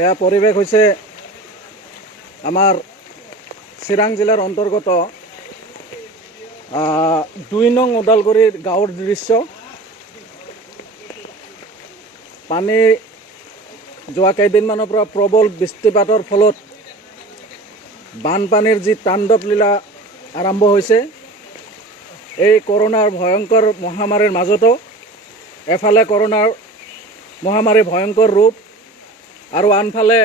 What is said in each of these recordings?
এয়া পৰিৱেশ হৈছে আমাৰ চিৰাং জিলাৰ অন্তৰ্গত ২ নং ওদালগুৰিৰ গাঁৱৰ দৃশ্য। পানী যোৱা কেইদিনমানৰ পৰা প্ৰবল বৃষ্টিপাতৰ ফলত বানপানীৰ যি তাণ্ডৱ লীলা আৰম্ভ হৈছে। এই কৰোনাৰ ভয়ংকৰ মহামাৰীৰ মাজতো এফালে কৰোনাৰ মহামাৰীৰ ভয়ংকৰ ৰূপ আৰু আনফালে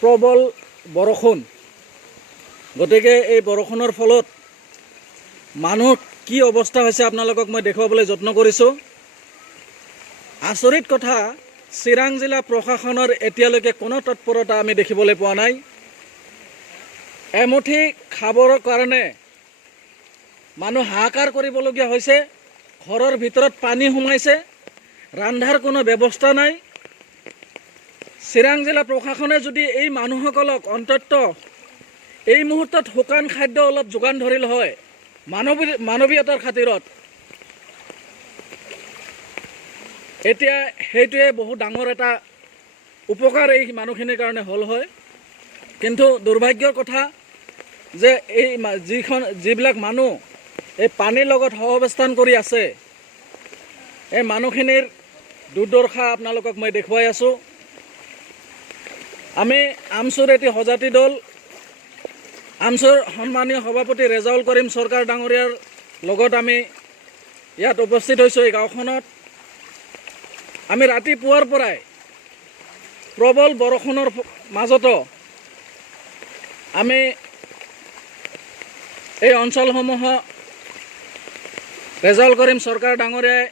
প্ৰবল বৰষুণ। গতিকে এই বৰষুণৰ ফলত মানুহ কি অৱস্থা হৈছে আপোনালোকক মই দেখুৱাবলৈ যত্ন কৰিছোঁ। আচৰিত কথা, চিৰাং জিলা প্ৰশাসনৰ এতিয়ালৈকে কোনো তৎপৰতা আমি দেখিবলৈ পোৱা নাই। এমুঠি খাবৰ কাৰণে মানুহ হাহাকাৰ কৰিবলগীয়া হৈছে। ঘৰৰ ভিতৰত পানী সোমাইছে, ৰন্ধাৰ কোনো ব্যৱস্থা নাই। চিৰাং জিলা প্ৰশাসনে যদি এই মানুহসকলক অন্ততঃ এই মুহূৰ্তত শুকান খাদ্য অলপ যোগান ধৰিল হয় মানৱীয়তাৰ খাতিৰত, এতিয়া সেইটোৱে বহু ডাঙৰ এটা উপকাৰ এই মানুহখিনিৰ কাৰণে হ'ল হয়। কিন্তু দুৰ্ভাগ্যৰ কথা যে এই যিবিলাক মানুহ এই পানীৰ লগত সহাৱস্থান কৰি আছে, এই মানুহখিনিৰ দুৰ্দশা আপোনালোকক মই দেখুৱাই আছোঁ। আমি আমচুৰ এটি সজাতি দল, আমচুৰ সন্মানীয় সভাপতি ৰেজাউল কৰিম চৰকাৰ ডাঙৰীয়াৰ লগত আমি ইয়াত উপস্থিত হৈছোঁ। এই গাঁওখনত আমি ৰাতিপুৱাৰ পৰাই প্ৰবল বৰষুণৰ মাজতো আমি এই অঞ্চলসমূহ ৰেজাউল কৰিম চৰকাৰ ডাঙৰীয়াই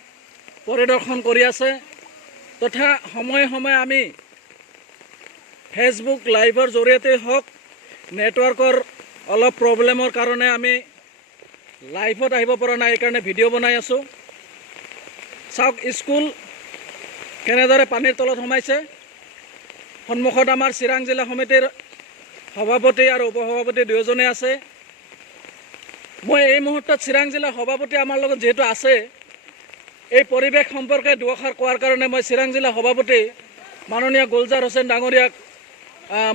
পৰিদৰ্শন কৰি আছে। তথা সময়ে সময়ে আমি ফেচবুক লাইভৰ জৰিয়তে হওক, নেটৱৰ্কৰ অলপ প্ৰব্লেমৰ কাৰণে আমি লাইভত আহিব পৰা নাই, এইকাৰণে ভিডিঅ' বনাই আছোঁ। চাওক স্কুল কেনেদৰে পানীৰ তলত সোমাইছে। সন্মুখত আমাৰ চিৰাং জিলা সমিতিৰ সভাপতি আৰু উপসভাপতি দুয়োজনে আছে। মই এই মুহূৰ্তত চিৰাং জিলা সভাপতি আমাৰ লগত যিহেতু আছে, এই পৰিৱেশ সম্পৰ্কে দুআষাৰ কোৱাৰ কাৰণে মই চিৰাং জিলা সভাপতি মাননীয় গুলজাৰ হোসেন ডাঙৰীয়াক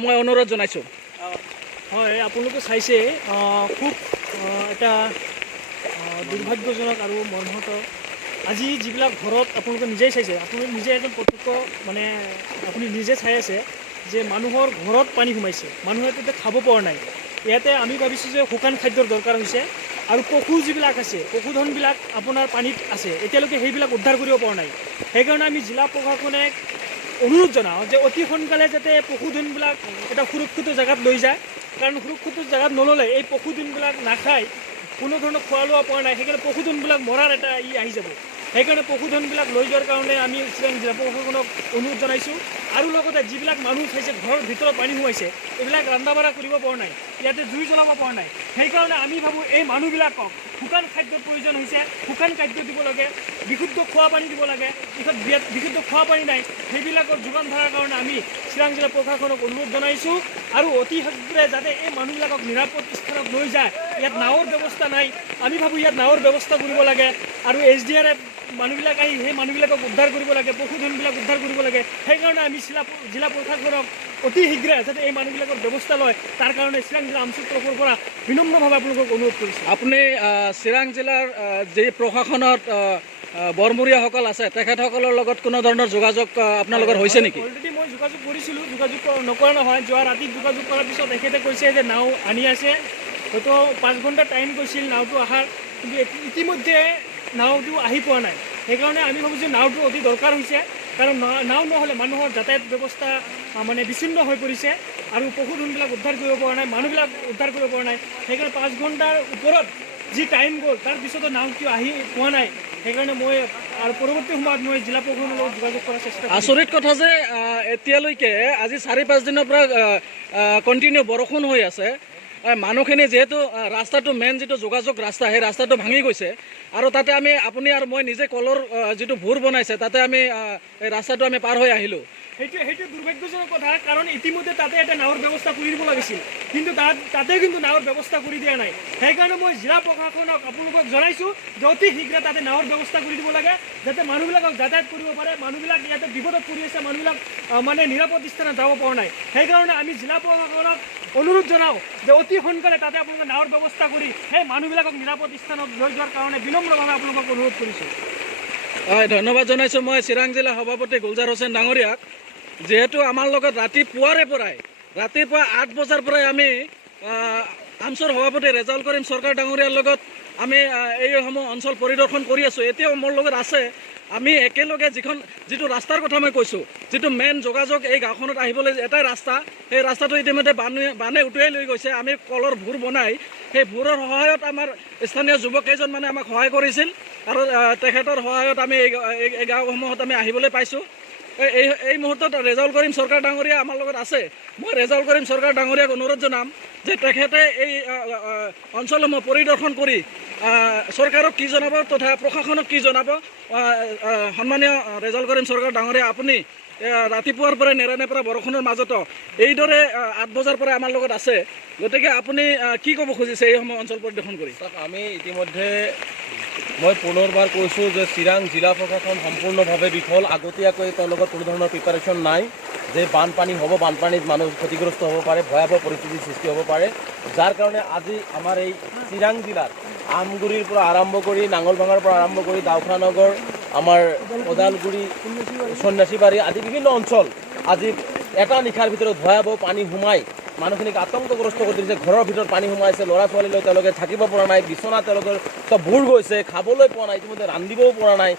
মই অনুৰোধ জনাইছোঁ। হয়, আপোনালোকে চাইছে খুব এটা দুৰ্ভাগ্যজনক আৰু মৰ্মাহত। আজি যিবিলাক ঘৰত আপোনালোকে নিজেই চাইছে, আপুনি নিজে একদম প্ৰত্যক্ষ আপুনি নিজে চাই আছে যে মানুহৰ ঘৰত পানী সোমাইছে, মানুহে তেতিয়া খাব পৰা নাই। ইয়াতে আমি ভাবিছোঁ যে শুকান খাদ্যৰ দৰকাৰ হৈছে আৰু পশু যিবিলাক আছে, পশুধনবিলাক আপোনাৰ পানীত আছে, এতিয়ালৈকে সেইবিলাক উদ্ধাৰ কৰিব পৰা নাই। সেইকাৰণে আমি জিলা প্ৰশাসনে অনুৰোধ জনাওঁ যে অতি সোনকালে যাতে পশুধনবিলাক এটা সুৰক্ষিত জেগাত লৈ যায়, কাৰণ সুৰক্ষিত জেগাত নল'লে এই পশুধনবিলাক নাখায়, কোনো ধৰণৰ খোৱা লোৱা পোৱা নাই, সেইকাৰণে পশুধনবিলাক মৰাৰ এটা আহি যাব। সেইকাৰণে পশুধনবিলাক লৈ যোৱাৰ কাৰণে আমি চিৰাং জিলা প্ৰশাসনক অনুৰোধ জনাইছোঁ। আৰু লগতে যিবিলাক মানুহ চাইছে ঘৰৰ ভিতৰত পানী সোমাইছে, এইবিলাক ৰন্ধা বঢ়া কৰিব পৰা নাই, ইয়াতে জুই জ্বলাব পৰা নাই। সেইকাৰণে আমি ভাবোঁ এই মানুহবিলাকক শুকান খাদ্যৰ প্ৰয়োজন হৈছে, শুকান খাদ্য দিব লাগে, বিশুদ্ধ খোৱা পানী দিব লাগে। ইফালে বিশুদ্ধ খোৱা পানী নাই, সেইবিলাকৰ যোগান ধৰাৰ কাৰণে আমি চিৰাং জিলা প্ৰশাসনক অনুৰোধ জনাইছোঁ। আৰু অতি শীঘ্ৰে যাতে এই মানুহবিলাকক নিৰাপদ স্থানত লৈ যায়। ইয়াত নাৱৰ ব্যৱস্থা নাই, আমি ভাবোঁ ইয়াত নাৱৰ ব্যৱস্থা কৰিব লাগে আৰু SDRF মানুহবিলাক আহি সেই মানুহবিলাকক উদ্ধাৰ কৰিব লাগে, পশুধনবিলাক উদ্ধাৰ কৰিব লাগে। সেইকাৰণে আমি জিলা প্ৰশাসনক অতি শীঘ্ৰে যাতে এই মানুহবিলাকৰ ব্যৱস্থা লয়, তাৰ কাৰণে চিৰাং জিলা আমচুৰ তৰফৰ পৰা বিনম্ৰভাৱে আপোনালোকক অনুৰোধ কৰিছোঁ। আপুনি চিৰাং জিলাৰ যি প্ৰশাসনত বৰমূৰীয়াসকল আছে, তেখেতসকলৰ লগত কোনো ধৰণৰ যোগাযোগ আপোনালোকৰ হৈছে নেকি? অলৰেডি মই যোগাযোগ কৰিছিলোঁ, যোগাযোগ নকৰা নহয়। যোৱা ৰাতি যোগাযোগ কৰাৰ পিছত তেখেতে কৈছে যে নাও আনি আছে, হয়তো 5 ঘণ্টা টাইম কৈছিল নাওটো অহাৰ, কিন্তু ইতিমধ্যে নাওটো আহি পোৱা নাই। সেইকাৰণে আমি ভাবোঁ যে নাওটো অতি দৰকাৰ হৈছে, কাৰণ নাও নহ'লে মানুহৰ যাতায়াত ব্যৱস্থা বিচ্ছিন্ন হৈ পৰিছে আৰু পশুধনবিলাক উদ্ধাৰ কৰিব পৰা নাই, মানুহবিলাক উদ্ধাৰ কৰিব পৰা নাই। সেইকাৰণে 5 ঘণ্টাৰ ওপৰত যি টাইম গ'ল, তাৰপিছতো নাওটো আহি পোৱা নাই। সেইকাৰণে মই আৰু পৰৱৰ্তী সময়ত মই জিলা প্ৰশাসনৰ লগত যোগাযোগ কৰাৰ চেষ্টা কৰিম। আচৰিত কথা যে এতিয়ালৈকে আজি 4-5 দিনৰ পৰা কণ্টিনিউ বৰষুণ হৈ আছে। মানুহখিনি যিহেতু ৰাস্তাটো মেইন যিটো যোগাযোগ ৰাস্তা, সেই ৰাস্তাটো ভাঙি গৈছে আৰু তাতে আপুনি আৰু মই নিজে কলৰ যিটো ভোৰ বনাইছে, তাতে আমি এই ৰাস্তাটো আমি পাৰ হৈ আহিলোঁ। সেইটো দুৰ্ভাগ্যজনক কথা, কাৰণ ইতিমধ্যে তাতে এটা নাৱৰ ব্যৱস্থা কৰি দিব লাগিছিল, কিন্তু তাতে কিন্তু নাৱৰ ব্যৱস্থা কৰি দিয়া নাই। সেইকাৰণে মই জিলা প্ৰশাসনক আপোনালোকক জনাইছোঁ যে অতি শীঘ্ৰে তাতে নাৱৰ ব্যৱস্থা কৰি দিব লাগে, যাতে মানুহবিলাকক যাতায়াত কৰিব পাৰে। মানুহবিলাক ইয়াতে বিপদত পৰি আছে, মানুহবিলাক মানে নিৰাপদ স্থানত যাব পৰা নাই। সেইকাৰণে আমি জিলা প্ৰশাসনক অনুৰোধ জনাওঁ যে অতি সোনকালে তাতে আপোনালোকে নাৱৰ ব্যৱস্থা কৰি সেই মানুহবিলাকক নিৰাপদ স্থানত লৈ যোৱাৰ কাৰণে বিনম্ৰভাৱে আপোনালোকক অনুৰোধ কৰিছোঁ। হয়, ধন্যবাদ জনাইছোঁ মই চিৰাং জিলা সভাপতি গুলজাৰ হোসেন ডাঙৰীয়াক। যিহেতু আমাৰ লগত ৰাতিপুৱাৰে পৰাই ৰাতিপুৱা 8 বজাৰ পৰাই আমি আমচুৰ সভাপতি ৰেজাউল কৰিম চৰকাৰ ডাঙৰীয়াৰ লগত আমি এইসমূহ অঞ্চল পৰিদৰ্শন কৰি আছোঁ। এতিয়াও মোৰ লগত আছে। আমি একেলগে যিটো ৰাস্তাৰ কথা মই কৈছোঁ, যিটো মেইন যোগাযোগ এই গাঁওখনত আহিবলৈ এটাই ৰাস্তা, সেই ৰাস্তাটো ইতিমধ্যে বানে উটুৱাই লৈ গৈছে। আমি কলৰ ভূৰ বনাই সেই ভূৰৰ সহায়ত আমাৰ স্থানীয় যুৱক কেইজনমানে আমাক সহায় কৰিছিল, আৰু তেখেতৰ সহায়ত আমি এই গাঁওসমূহত আমি আহিবলৈ পাইছোঁ। এই মুহূৰ্তত ৰেজাউল কৰিম চৰকাৰ ডাঙৰীয়া আমাৰ লগত আছে। মই ৰেজাউল কৰিম চৰকাৰ ডাঙৰীয়াক অনুৰোধ জনাম যে তেখেতে এই অঞ্চলসমূহ পৰিদৰ্শন কৰি চৰকাৰক কি জনাব তথা প্ৰশাসনক কি জনাব। সন্মানীয় ৰেজাউল কৰিম চৰকাৰ ডাঙৰীয়া, আপুনি ৰাতিপুৱাৰ পৰাই নেৰানেপেৰা বৰষুণৰ মাজতো এইদৰে 8 বজাৰ পৰাই আমাৰ লগত আছে, গতিকে আপুনি কি ক'ব খুজিছে এইসমূহ অঞ্চল পৰিদৰ্শন কৰি? আমি ইতিমধ্যে মই পুনৰবাৰ কৈছোঁ যে চিৰাং জিলা প্ৰশাসন সম্পূৰ্ণভাৱে বিফল। আগতীয়াকৈ তেওঁলোকৰ কোনো ধৰণৰ প্ৰিপাৰেশ্যন নাই যে বানপানী হ'ব, বানপানীত মানুহ ক্ষতিগ্ৰস্ত হ'ব পাৰে, ভয়াৱহ পৰিস্থিতিৰ সৃষ্টি হ'ব পাৰে, যাৰ কাৰণে আজি আমাৰ এই চিৰাং জিলাৰ আমগুৰিৰ পৰা আৰম্ভ কৰি নাঙলভাঙাৰ পৰা আৰম্ভ কৰি দাউখানগৰ, আমাৰ ওদালগুৰি, সন্যাসীবাৰী আদি বিভিন্ন অঞ্চল আজি এটা নিশাৰ ভিতৰত ভয়াৱহ পানী সোমাই মানুহখিনিক আতংকগ্ৰস্ত কৰি দিছে। ঘৰৰ ভিতৰত পানী সোমাইছে, ল'ৰা ছোৱালীলৈ তেওঁলোকে থাকিব পৰা নাই, বিচনা তেওঁলোকৰ চব ভুৰ গৈছে, খাবলৈ পোৱা নাই, ইতিমধ্যে ৰান্ধিবও পৰা নাই।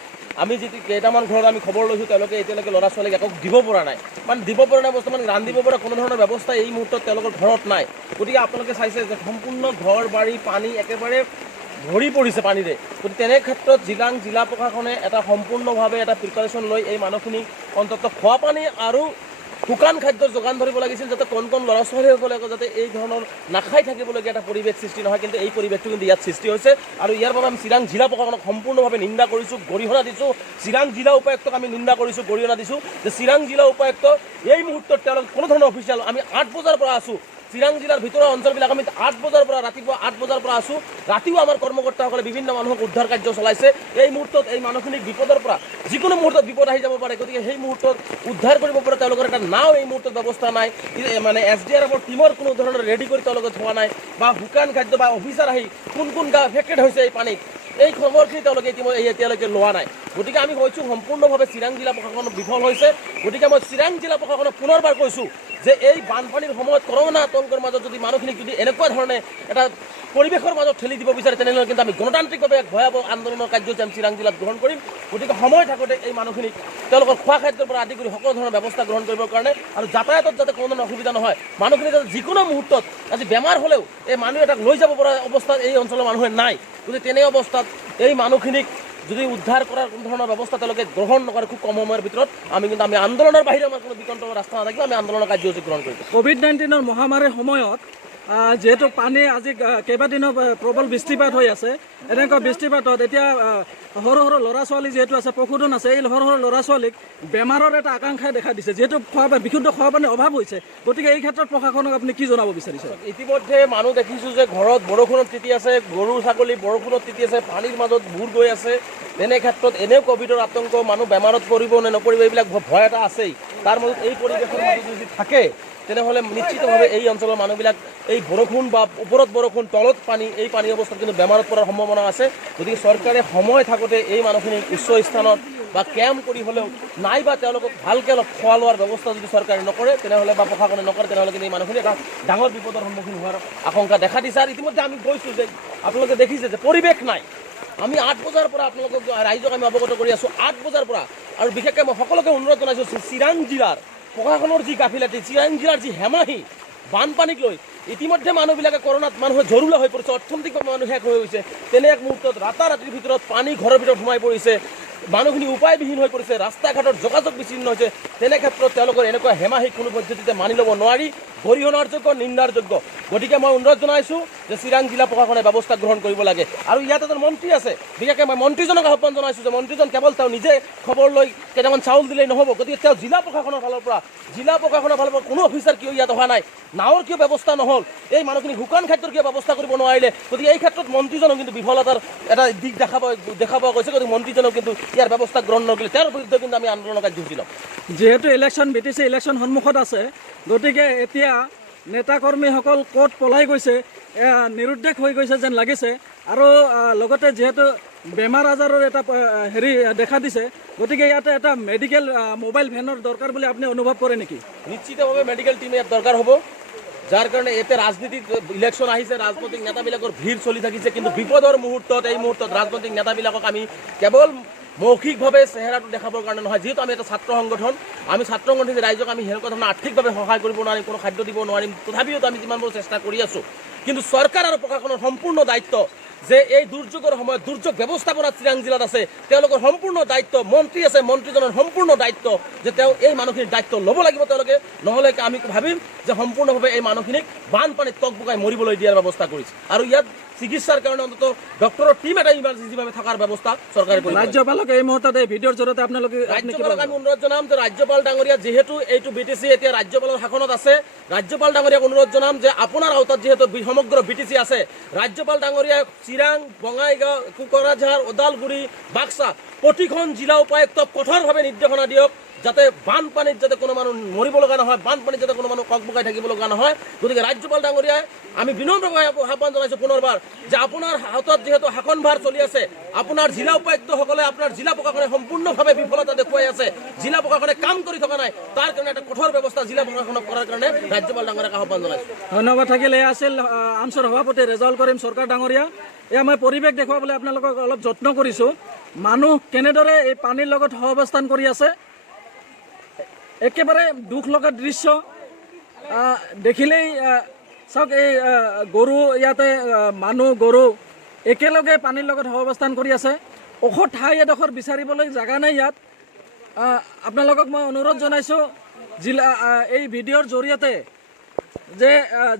আমি যদি কেইটামান ঘৰত আমি খবৰ লৈছোঁ, তেওঁলোকে এতিয়ালৈকে ল'ৰা ছোৱালীক একো দিব পৰা নাই, মানে দিব পৰা নাই বস্তু, মানে ৰান্ধিব পৰা কোনো ধৰণৰ ব্যৱস্থা এই মুহূৰ্তত তেওঁলোকৰ ঘৰত নাই। গতিকে আপোনালোকে চাইছে যে সম্পূৰ্ণ ঘৰ বাৰী পানী একেবাৰে ভৰি পৰিছে পানীৰে। গতিকে তেনে ক্ষেত্ৰত জিলা প্ৰশাসনে এটা সম্পূৰ্ণভাৱে এটা প্ৰিপাৰেশ্যন লৈ এই মানুহখিনিক অন্ততঃ খোৱা পানী আৰু শুকান খাদ্যৰ যোগান ধৰিব লাগিছিল, যাতে কণ ল'ৰা ছোৱালীসকলে যাতে এই ধৰণৰ নাখাই থাকিবলগীয়া এটা পৰিৱেশ সৃষ্টি নহয়। কিন্তু এই পৰিৱেশটো কিন্তু ইয়াত সৃষ্টি হৈছে, আৰু ইয়াৰ বাবে আমি চিৰাং জিলা প্ৰশাসনক সম্পূৰ্ণভাৱে নিন্দা কৰিছোঁ, গৰিহণা দিছোঁ। চিৰাং জিলা উপায়ুক্তক আমি নিন্দা কৰিছোঁ, গৰিহণা দিছোঁ যে চিৰাং জিলা উপায়ুক্ত এই মুহূৰ্তত তেওঁলোক কোনো ধৰণৰ অফিচিয়েল, আমি 8 বজাৰ পৰা আছোঁ চিৰাং জিলাৰ ভিতৰৰ অঞ্চলবিলাক, আমি 8 বজাৰ পৰা ৰাতিপুৱা 8 বজাৰ পৰা আছোঁ। ৰাতিও আমাৰ কৰ্মকৰ্তাসকলে বিভিন্ন মানুহক উদ্ধাৰ কাৰ্য চলাইছে। এই মুহূৰ্তত এই মানুহখিনিক বিপদৰ পৰা যিকোনো মুহূৰ্তত বিপদ আহি যাব পাৰে, গতিকে সেই মুহূৰ্তত উদ্ধাৰ কৰিব পৰা তেওঁলোকৰ এটা নাও এই মুহূৰ্তত ব্যৱস্থা নাই, মানে SDRFৰ টিমৰ কোনো ধৰণৰ ৰেডি কৰি তেওঁলোকে থোৱা নাই, বা শুকান খাদ্য বা অফিচাৰ আহি কোন গাঁও এফেক্টেড হৈছে এই পানীত এই খবৰখিনি তেওঁলোকে এতিয়ালৈকে লোৱা নাই। গতিকে আমি কৈছোঁ সম্পূৰ্ণভাৱে চিৰাং জিলা প্ৰশাসন বিফল হৈছে। গতিকে মই চিৰাং জিলা প্ৰশাসনক পুনৰবাৰ কৈছোঁ যে এই বানপানীৰ সময়ত কৰোনা আতংকৰ মাজত যদি মানুহখিনিক যদি এনেকুৱা ধৰণে এটা পৰিৱেশৰ মাজত ঠেলি দিব বিচাৰে, তেনেহ'লে কিন্তু আমি গণতান্ত্ৰিকভাৱে এক ভয়াৱহ আন্দোলনৰ কাৰ্যসূচী আমি চিৰাং জিলাত গ্ৰহণ কৰিম। গতিকে সময় থাকোঁতে এই মানুহখিনিক তেওঁলোকৰ খোৱা খাদ্যৰ পৰা আদি কৰি সকলো ধৰণৰ ব্যৱস্থা গ্ৰহণ কৰিবৰ কাৰণে, আৰু যাতায়াতত যাতে কোনো ধৰণৰ অসুবিধা নহয়, মানুহখিনি যাতে যিকোনো মুহূৰ্তত আজি বেমাৰ হ'লেও এই মানুহ এটাক লৈ যাব পৰা অৱস্থাত এই অঞ্চলৰ মানুহে নাই। গতিকে তেনে অৱস্থাত এই মানুহখিনিক যদি উদ্ধাৰ কৰাৰ কোনো ধৰণৰ ব্যৱস্থা তেওঁলোকে গ্ৰহণ নকৰে খুব কম সময়ৰ ভিতৰত, আমি আন্দোলনৰ বাহিৰে আমাৰ কোনো বিকল্প ৰাস্তা নাথাকিব, আমি আন্দোলনৰ কাৰ্যসূচী গ্ৰহণ কৰিম। COVID-19 মহামাৰীৰ সময়ত যিহেতু পানী আজি কেইবাদিনো প্ৰবল বৃষ্টিপাত হৈ আছে, এনেকুৱা বৃষ্টিপাতত এতিয়া সৰু সৰু ল'ৰা ছোৱালী যিহেতু আছে, পশুধন আছে, এই সৰু সৰু ল'ৰা ছোৱালীক বেমাৰৰ এটা আকাংক্ষাই দেখা দিছে, যিহেতু বিশুদ্ধ খোৱা পানীৰ অভাৱ হৈছে। গতিকে এই ক্ষেত্ৰত প্ৰশাসনক আপুনি কি জনাব বিচাৰিছে? ইতিমধ্যে মানুহ দেখিছোঁ যে ঘৰত বৰষুণত তিতি আছে, গৰু ছাগলী বৰষুণত তিতি আছে, পানীৰ মাজত ভুৰ গৈ আছে। তেনে ক্ষেত্ৰত এনেও ক'ভিডৰ আতংক, মানুহ বেমাৰত পৰিব নে নপৰিব এইবিলাক ভয় এটা আছেই। তাৰ মাজত এই পৰিৱেশৰ মাজত যদি থাকে, তেনেহ'লে নিশ্চিতভাৱে এই অঞ্চলৰ মানুহবিলাক এই বৰষুণ বা ওপৰত বৰষুণ তলত পানী, এই পানী অৱস্থাত কিন্তু বেমাৰত পৰাৰ সম্ভাৱনা আছে। গতিকে চৰকাৰে সময় থাকোঁতে এই মানুহখিনিক উচ্চ স্থানত বা কেম্প কৰি হ'লেও নাইবা তেওঁলোকক ভালকৈ অলপ খোৱা লোৱাৰ ব্যৱস্থা যদি চৰকাৰে নকৰে, তেনেহ'লে বা প্ৰশাসনে নকৰে, তেনেহ'লে কিন্তু এই মানুহখিনি এটা ডাঙৰ বিপদৰ সন্মুখীন হোৱাৰ আশংকা দেখা দিছে। আৰু ইতিমধ্যে আমি কৈছোঁ যে আপোনালোকে দেখিছে যে পৰিৱেশ নাই। আমি 8 বজাৰ পৰা আপোনালোকক ৰাইজক আমি অৱগত কৰি আছোঁ, 8 বজাৰ পৰা। আৰু বিশেষকৈ মই সকলোকে অনুৰোধ জনাইছোঁ চিৰাং জিলাৰ প্ৰশাসনৰ যি গাফিলতি, চিৰাং জিলাৰ যি হেমাহি বানপানীক লৈ ইতিমধ্যে মানুহবিলাকে কৰোণাত মানুহে জৰুৰীয়া হৈ পৰিছে, অৰ্থনৈতিকভাৱে মানুহ শেষ হৈ গৈছে। তেনে এক মুহূৰ্তত ৰাতাৰাতিৰ ভিতৰত পানী ঘৰৰ ভিতৰত সোমাই পৰিছে, মানুহখিনি উপায়বিহীন হৈ পৰিছে, ৰাস্তা ঘাটৰ যোগাযোগ বিচ্ছিন্ন হৈছে। তেনে ক্ষেত্ৰত তেওঁলোকৰ এনেকুৱা হেমাহি কোনো পদ্ধতিতে মানি ল'ব নোৱাৰি, গৰিহণাৰ যোগ্য, নিন্দাৰ যোগ্য। গতিকে মই অনুৰোধ জনাইছোঁ যে চিৰাং জিলা প্ৰশাসনে ব্যৱস্থা গ্ৰহণ কৰিব লাগে। আৰু ইয়াত এজন মন্ত্ৰী আছে, বিশেষকৈ মই মন্ত্ৰীজনক আহ্বান জনাইছোঁ যে মন্ত্ৰীজন কেৱল তেওঁ নিজে খবৰ লৈ কেইটামান চাউল দিলেই নহ'ব, গতিকে তেওঁ জিলা প্ৰশাসনৰ ফালৰ পৰা কোনো অফিচাৰ কিয় ইয়াত অহা নাই, নাৱৰ কিয় ব্যৱস্থা নহ'ল, এই মানুহখিনি শুকান খাদ্যৰ কিয় ব্যৱস্থা কৰিব নোৱাৰিলে, গতিকে এই ক্ষেত্ৰত মন্ত্ৰীজনক কিন্তু বিফলতাৰ এটা দিশ দেখা পোৱা গৈছে। গতিকে মন্ত্ৰীজনক কিন্তু ইয়াৰ ব্যৱস্থা গ্ৰহণ নকৰিলে তেওঁৰ বিৰুদ্ধে কিন্তু আমি আন্দোলনৰ কাৰ্যসূচী ল'ম। যিহেতু ইলেকশ্যন BTC ইলেকশ্যন সন্মুখত আছে, গতিকে এতিয়া নেতা কৰ্মীসকল ক'ত পলাই গৈছে, নিৰুদ্দেশ হৈ গৈছে যেন লাগিছে। আৰু লগতে যিহেতু বেমাৰ আজাৰৰ এটা হেৰি দেখা দিছে, গতিকে ইয়াতে এটা মেডিকেল মোবাইল ভেনৰ দৰকাৰ বুলি আপুনি অনুভৱ কৰে নেকি? নিশ্চিতভাৱে মেডিকেল টিম ইয়াত দৰকাৰ হ'ব, যাৰ কাৰণে ইয়াতে ৰাজনীতিক ইলেকশ্যন আহিছে, ৰাজনৈতিক নেতাবিলাকৰ ভিৰ চলি থাকিছে, কিন্তু বিপদৰ মুহূৰ্তত এই মুহূৰ্তত ৰাজনৈতিক নেতাবিলাকক আমি কেৱল মৌখিকভাৱে চেহেৰাটো দেখাবৰ কাৰণে নহয়, যিহেতু আমি এটা ছাত্ৰ সংগঠন, আমি ছাত্ৰ সংগঠন ৰাইজক আমি সেনেকুৱা ধৰণৰ আৰ্থিকভাৱে সহায় কৰিব নোৱাৰিম, কোনো খাদ্য দিব নোৱাৰিম, তথাপিও আমি যিমানবোৰ চেষ্টা কৰি আছোঁ। কিন্তু চৰকাৰ আৰু প্ৰশাসনৰ সম্পূৰ্ণ দায়িত্ব যে এই দুৰ্যোগৰ সময়ত দুৰ্যোগ ব্যৱস্থাপনা চিৰাং জিলাত আছে, তেওঁলোকৰ সম্পূৰ্ণ দায়িত্ব, মন্ত্ৰী আছে, মন্ত্ৰীজনৰ সম্পূৰ্ণ দায়িত্ব যে তেওঁ এই মানুহখিনিৰ দায়িত্ব ল'ব লাগিব তেওঁলোকে, নহ'লে আমি ভাবিম যে সম্পূৰ্ণভাৱে এই মানুহখিনিক বানপানীত টকবকাই মৰিবলৈ দিয়াৰ ব্যৱস্থা কৰিছে। আৰু ইয়াত চিকিৎসাৰ কাৰণে অন্ততঃ ডক্টৰৰ টিম এটা ইমাৰ্জেঞ্চিভাৱে থকাৰ ব্যৱস্থা চৰকাৰে কৰিব। ৰাজ্যপালক এই মুহূৰ্তত এই ভিডিঅ'ৰ জৰিয়তে আপোনালোকে ৰাজ্যপালক আমি অনুৰোধ জনাম যে ৰাজ্যপাল ডাঙৰীয়া, যিহেতু এইটো BTC এতিয়া ৰাজ্যপালৰ শাসনত আছে, ৰাজ্যপাল ডাঙৰীয়াক অনুৰোধ জনাম যে আপোনাৰ আওতাত যিহেতু সমগ্ৰ BTC আছে, ৰাজ্যপাল ডাঙৰীয়াই চিৰাং, বঙাইগাঁও, কোকৰাঝাৰ, ওদালগুৰি, বাক্সা প্ৰতিখন জিলা উপায়ুক্তক কঠোৰভাৱে নিৰ্দেশনা দিয়ক যাতে বানপানীত যাতে কোনো মানুহ মৰিব লগা নহয়, বানপানীত যাতে কোনো মানুহ ককবকাই থাকিব লগা নহয়। গতিকে ৰাজ্যপাল ডাঙৰীয়াই আমি বিনম্ৰভাৱে আহ্বান জনাইছোঁ পুনৰবাৰ যে আপোনাৰ হাতত যিহেতু শাসনভাৰ চলি আছে, আপোনাৰ জিলা উপায়ুক্তসকলে আপোনাৰ জিলা প্ৰশাসনে সম্পূৰ্ণভাৱে বিফলতা দেখুৱাই আছে, জিলা প্ৰশাসনে কাম কৰি থকা নাই, তাৰ কাৰণে এটা কঠোৰ ব্যৱস্থা জিলা প্ৰশাসনক কৰাৰ কাৰণে ৰাজ্যপাল ডাঙৰীয়াক আহ্বান জনাইছোঁ। ধন্যবাদ থাকিল। এয়া আছিল আমছৰ সভাপতি ৰেজাউল কৰিম চৰকাৰ ডাঙৰীয়া। এয়া মই পৰিৱেশ দেখুৱাবলৈ আপোনালোকক অলপ যত্ন কৰিছোঁ, মানুহ কেনেদৰে এই পানীৰ লগত সহাৱস্থান কৰি আছে, একেবাৰে দুখ লগা দৃশ্য দেখিলেই। চাওক, এই গৰু, ইয়াতে মানুহ গৰু একেলগে পানীৰ লগত সহাৱস্থান কৰি আছে, ওখ ঠাই এডোখৰ বিচাৰিবলৈ জেগা নাই ইয়াত। আপোনালোকক মই অনুৰোধ জনাইছোঁ এই ভিডিঅ'ৰ জৰিয়তে যে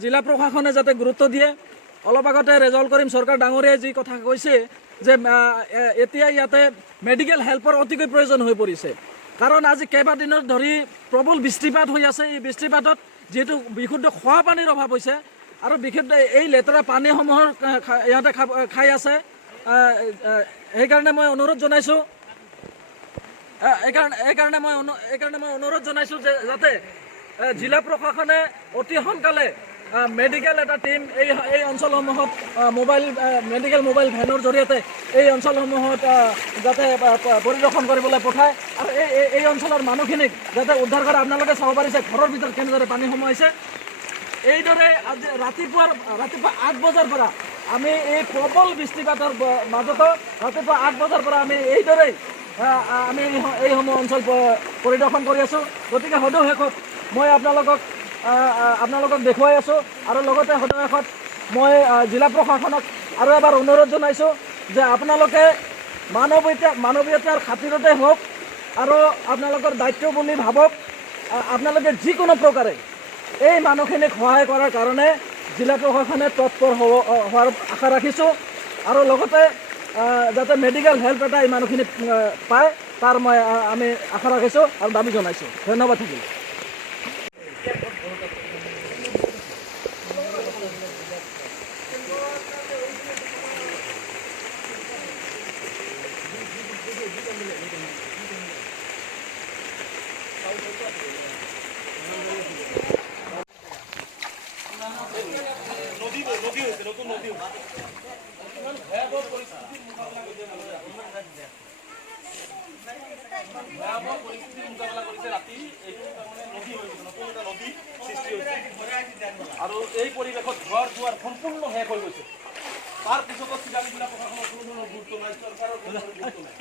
জিলা প্ৰশাসনে যাতে গুৰুত্ব দিয়ে। অলপ আগতে ৰেজাউল কৰিম চৰকাৰ ডাঙৰীয়াই যি কথা কৈছে যে এতিয়া ইয়াতে মেডিকেল হেল্পৰ অতিকৈ প্ৰয়োজন হৈ পৰিছে, কাৰণ আজি কেইবাদিনৰ ধৰি প্ৰবল বৃষ্টিপাত হৈ আছে। এই বৃষ্টিপাতত যিহেতু বিশুদ্ধ খোৱা পানীৰ অভাৱ হৈছে আৰু বিশুদ্ধ এই লেতেৰা পানীসমূহৰ ইহঁতে খাই আছে, সেইকাৰণে মই অনুৰোধ জনাইছোঁ এইকাৰণে মই অনুৰোধ জনাইছোঁ যে যাতে জিলা প্ৰশাসনে অতি সোনকালে মেডিকেল এটা টিম এই অঞ্চলসমূহত মেডিকেল মোবাইল ভেনৰ জৰিয়তে এই অঞ্চলসমূহত যাতে পৰিদৰ্শন কৰিবলৈ পঠায় আৰু এই অঞ্চলৰ মানুহখিনিক যাতে উদ্ধাৰ কৰে। আপোনালোকে চাব পাৰিছে ঘৰৰ ভিতৰত কেনেদৰে পানী সোমাইছে। এইদৰে আজি ৰাতিপুৱা 8 বজাৰ পৰা আমি এই প্ৰবল বৃষ্টিপাতৰ মাজতো ৰাতিপুৱা 8 বজাৰ পৰা আমি এইদৰেই আমি এইসমূহ অঞ্চল পৰিদৰ্শন কৰি আছোঁ। গতিকে সদৌ শেষত মই আপোনালোকক দেখুৱাই আছোঁ আৰু লগতে সদৌ শেষত মই জিলা প্ৰশাসনক আৰু এবাৰ অনুৰোধ জনাইছোঁ যে আপোনালোকে মানৱীয়তাৰ খাতিৰতে হওক আৰু আপোনালোকৰ দায়িত্ব বুলি ভাবক, আপোনালোকে যিকোনো প্ৰকাৰে এই মানুহখিনিক সহায় কৰাৰ কাৰণে জিলা প্ৰশাসনে তৎপৰ হোৱাৰ আশা ৰাখিছোঁ আৰু লগতে যাতে মেডিকেল হেল্প এটা এই মানুহখিনি পায় তাৰ আমি আশা ৰাখিছোঁ আৰু দাবী জনাইছোঁ। ধন্যবাদ থাকিল। আৰু এই পৰিৱেশত ঘৰ দুৱাৰ সম্পূৰ্ণ শেষ হৈ গৈছে, তাৰ পিছতো চিৰাং জিলা প্ৰশাসনৰ কোনো ধৰণৰ গুৰুত্ব নাই, চৰকাৰৰ কোনো ধৰণৰ গুৰুত্ব নাই।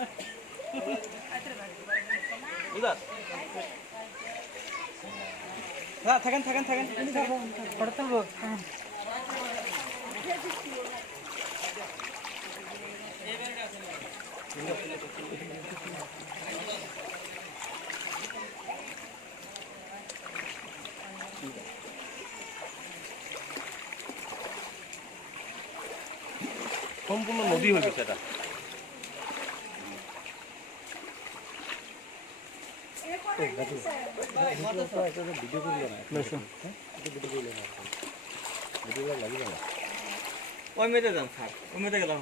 সম্পূৰ্ণ নদী হয়ে গেছে এটা। ওই মেয়েতে যান স্যাৰ, ওই মেয়েতে গেলাম।